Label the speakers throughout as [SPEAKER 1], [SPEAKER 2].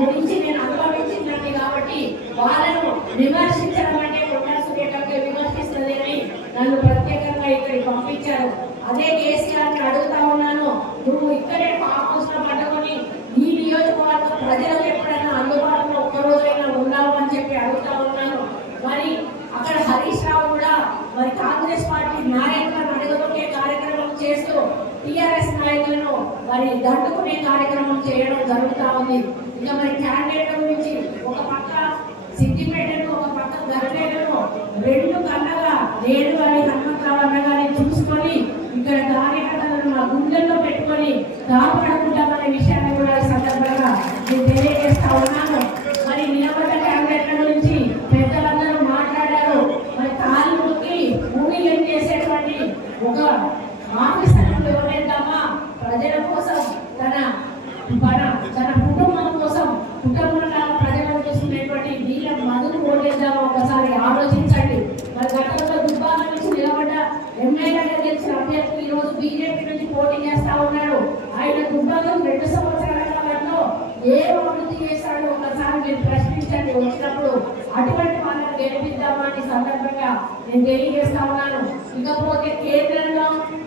[SPEAKER 1] గురించి నేను అనుభవించినట్టు కాబట్టి వాళ్ళను విమర్శించడం అంటే కొండా సురేఖకి విమర్శిస్తుంది నన్ను ప్రత్యేకంగా ఇక్కడికి పంపించారు. అదే కేసీఆర్ అడుగుతా ఉన్నాను. నువ్వు ఇక్కడ ఫామ్ హౌస్లో పట్టుకొని ఈ నియోజకవర్గ ప్రజలకు ఎప్పుడైనా అందుబాటులో ఒక్క రోజైనా ఉన్నావు అని చెప్పి అడుగుతా ఉన్నాను మరి అక్కడ హరీష్ రావు కూడా మరి కాంగ్రెస్ పార్టీ నాయకులను అడుగుతుంటే కార్యక్రమం చేస్తూ టిఆర్ఎస్ నాయకులను మరి దండుకునే కార్యక్రమం చేయడం జరుగుతూ ఉంది. ఇక మరి క్యాండిడేట్ గురించి ఒక పక్క సిద్దిపేటను ఒక పక్క గర్భేటను రెండు కన్నగా నేను కానీ హనుమంతరావు అన్న గారిని చూసుకొని ఇక్కడ కార్యకర్తలను మా గుండెల్లో పెట్టుకొని కాపాడుకుంటామనే విషయాన్ని కూడా ఈ సందర్భంగా నేను తెలియజేస్తా ఉన్నాను. మరి నిలబడ్డ క్యాండిడేట్ల గురించి పెద్దలందరూ మాట్లాడారు. మరి తాలూకి భూమి ఏం చేసేటువంటి ఒక ఆఫీసర్ను ఎవరేద్దామా ప్రజల కోసం తన మన తన కుటుంబం కోసం కుటుంబంలో ప్రజలను చూసుకునేటువంటి వీళ్ళ మధును ఓటేద్దామా ఒకసారి ఆలోచించండి మరి గతంలో దుబ్బాక నుంచి నిలబడ్డ ఎమ్మెల్యేగా గెలిచిన అభ్యర్థి ఈ రోజు బీజేపీ నుంచి పోటీ చేస్తా ఉన్నాడు ఆయన దుబ్బాకం రెండు సంవత్సరాల కాలంలో ఏ అభివృద్ధి చేశాడో ఒకసారి మీరు ప్రశ్నించండి వచ్చినప్పుడు అటువంటి వాళ్ళని గెలిపిద్దామా అని సందర్భంగా నేను తెలియజేస్తా ఉన్నాను. ఇకపోతే కేంద్రంలో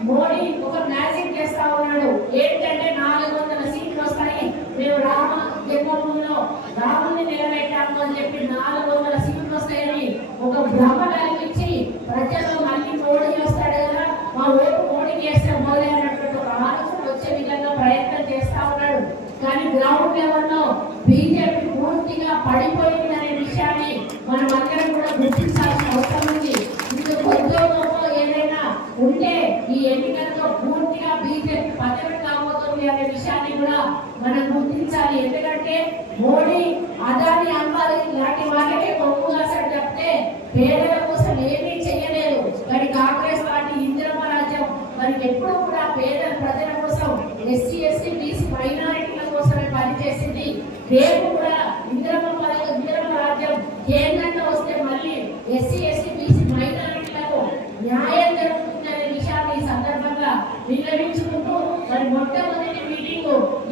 [SPEAKER 1] మోడీ ఒక మ్యాజిక్ చేస్తా ఉన్నాడు. ఏంటంటే నాలుగు వందల సీట్లు వస్తాయి. మేము రామ జన్మభూమిలో రాముని నిలబెట్టాము అని చెప్పి నాలుగు వందల సీట్లు వస్తాయని ఒక భ్రమ కల్పించి ప్రజలు మళ్ళీ మోడీ వస్తాడు కదా. మా ఓటు మోడీ చేస్తే మోదీ అన్నటువంటి ఒక ఆలోచన వచ్చే విధంగా ప్రయత్నం చేస్తా ఉన్నాడు. కానీ గ్రౌండ్ లెవెల్లో బీజేపీ పూర్తిగా పడిపోయి అనే విషయాన్ని మనం అందరం కూడా గుర్తించాల్సిన అవసరం ఉంది ఇంకా కొద్దో గొప్ప ఏదైనా ఉంటే ఈ ఎన్నికలతో పూర్తిగా బీజేపీ పతనం కాబోతుంది అనే విషయాన్ని కూడా మనం గుర్తించాలి. ఎందుకంటే మోడీ అదాని అంబానీ లాంటి వాళ్ళకే కొమ్ము కాసాడు చెప్తే పేదల కోసం ఏమీ చేయలేదు. మరి కాంగ్రెస్ పార్టీ ఇందిరమ్మ రాజ్యం మరి ఎప్పుడు కూడా పేద ప్రజల కోసం ఎస్సీ ఎస్సీ బీసీ మైనారిటీల కోసమే పనిచేసింది. రేపు కూడా ఇందిరమ్మ పథకం ఇందిరమ్మ రాజ్యం కేంద్రంలో వస్తే మళ్ళీ ఎస్సీ ఎస్సీ బీసీ మైనారిటీలకు న్యాయం జరుగుతుందనే విషయాన్ని ఈ సందర్భంగా విన్నవించుకుంటూ మరి మొట్టమొదటి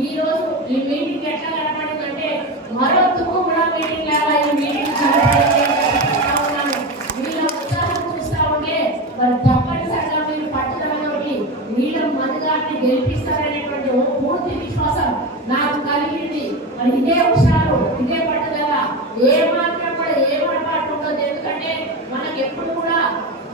[SPEAKER 1] ఈ రోజు ఈ మీటింగ్ ఎట్లా కనపడిందంటే మరో తుక్కు కూడా మీటింగ్ లాగా ఈ మీటింగ్ వీళ్ళ ఉత్సాహం చూస్తా ఉంటే మరి తప్పనిసరిగా మీరు పట్టుదలతోటి వీళ్ళ మనుగాన్ని గెలిపిస్తారనేటువంటి ఓ పూర్తి విశ్వాసం నాకు కలిగింది. మరి ఇదే హుషారు ఇదే పట్టుదల. ఏమాత్రం మాత్రం కూడా ఏ పొరపాటు ఉండదు ఎందుకంటే మనకి ఎప్పుడు కూడా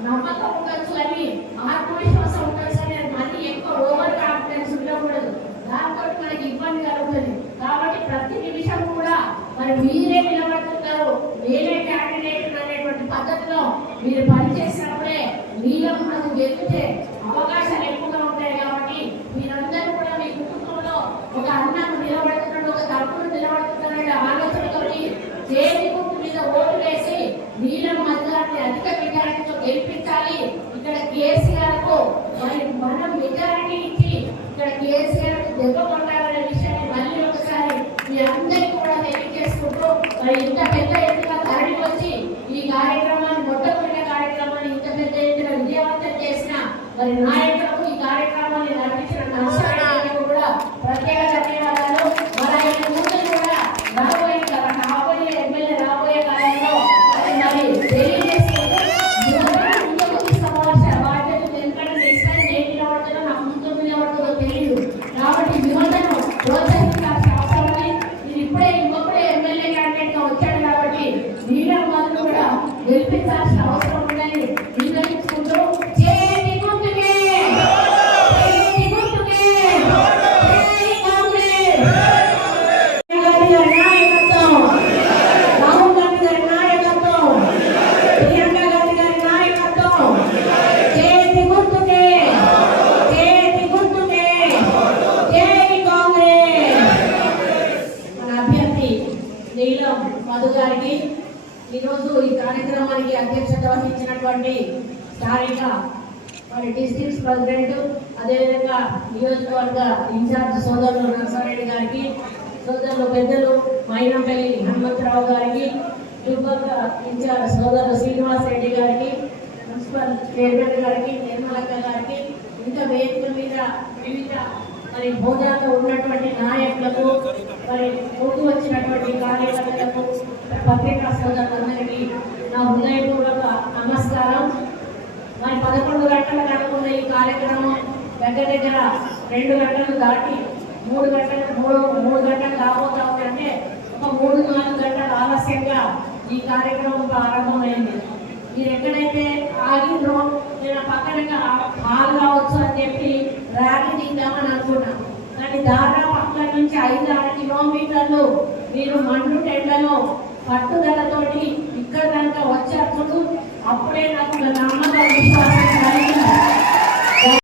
[SPEAKER 1] నమ్మకం ఉండొచ్చు అని ఆత్మవిశ్వాసం ఉండొచ్చు అని మళ్ళీ ఎక్కువ ఓవర్ కాన్ఫిడెన్స్ ఉండకూడదు దాంతో మనకి ఇబ్బంది కలుగుతుంది కాబట్టి ప్రతి నిమిషం కూడా మరి మీరే నిలబడుతున్నారు మీరే క్యాండిడేట్ అనేటువంటి పద్ధతిలో మీరు పనిచేసినప్పుడే మీలో మనకు గెలిచే అవకాశాలు ఎక్కువగా ఉంటాయి కాబట్టి మీరందరూ కూడా మీ కుటుంబంలో ఒక అన్నను నిలబడుతున్నాడు ఒక తమ్ముడు నిలబడుతున్నాడు ఆలోచనతోటి చేతి గుర్తు మీద ఓటు వేసి నీలం మధ్యాన్ని అధిక మెజారిటీతో గెలిపించాలి. ఇక్కడ కేసీఆర్కు మరి మనం మెజారిటీ ఇచ్చి ఇక్కడ కేసీఆర్ దెబ్బ కొట్టాలనే విషయాన్ని మళ్ళీ ఒకసారి మీ అందరికీ కూడా తెలియజేసుకుంటూ మరి ఇంత పెద్ద ఎత్తున తరలి వచ్చి ఈ కార్యక్రమాన్ని మొట్టమొదటి కార్యక్రమాన్ని ఇంత పెద్ద ఎత్తున విజయవంతం చేసిన మరి నాయకులకు ఈ కార్యక్రమాన్ని నడిపించిన నమస్కారాలకు కూడా ప్రత్యేక ధన్యవాదాలు. మరి ఆయన ముందు కూడా రాబోయే రాబోయే ఎమ్మెల్యే రాబోయే కాలంలో మరి తెలియజేసుకుంటూ ముందుకు తీసుకోవాల్సిన బాధ్యత ఎందుకంటే నెక్స్ట్ టైం నేను నిలబడుతుందో నాకు ముందు నిలబడుతుందో తెలియదు. కాబట్టి యువతను ప్రోత్సహించాల్సిన అవసరం ఉంది. ఇది ఇప్పుడే ఇంకొకటే ఎమ్మెల్యే క్యాండిడేట్గా వచ్చాడు కాబట్టి వీళ్ళ మొదలు కూడా గెలిపించాల్సిన ఈరోజు ఈ కార్యక్రమానికి అధ్యక్షత వహించినటువంటి స్థానిక మరి డిస్ట్రిక్ట్ ప్రెసిడెంట్ అదేవిధంగా నియోజకవర్గ ఇన్ఛార్జ్ సోదరులు నరసారెడ్డి గారికి సోదరులు పెద్దలు మైనంపల్లి హనుమంతరావు గారికి దుర్గ ఇన్ఛార్జ్ సోదరులు శ్రీనివాస్ రెడ్డి గారికి మున్సిపల్ చైర్మన్ గారికి నిర్మలక్క గారికి ఇంకా వేదిక మీద వివిధ మరి హోదాలో ఉన్నటువంటి నాయకులకు మరి ముందు వచ్చినటువంటి కార్యకర్తలకు పత్రికా సోదరులందరికీ నా హృదయపూర్వక నమస్కారం. మరి పదకొండు గంటలు నడుకున్న ఈ కార్యక్రమం దగ్గర దగ్గర రెండు గంటలు దాటి మూడు గంటలు మూడు మూడు గంటలు రాబోతా ఉందంటే అంటే ఒక మూడు నాలుగు గంటలు ఆలస్యంగా ఈ కార్యక్రమం ప్రారంభమైంది. మీరు ఎక్కడైతే ఆగిండ్రో నేను పక్కన హాల్ కావచ్చు అని చెప్పి ర్యాలీ తీద్దామని అనుకున్నాను కానీ దాదాపు అక్కడి నుంచి ఐదు ఆరు కిలోమీటర్లు మీరు మండు టెండలో పట్టుదలతోటి ఇక్కడ కనుక వచ్చేప్పుడు అప్పుడే నాకు నమ్మకం విశ్వాసం కలిగింది.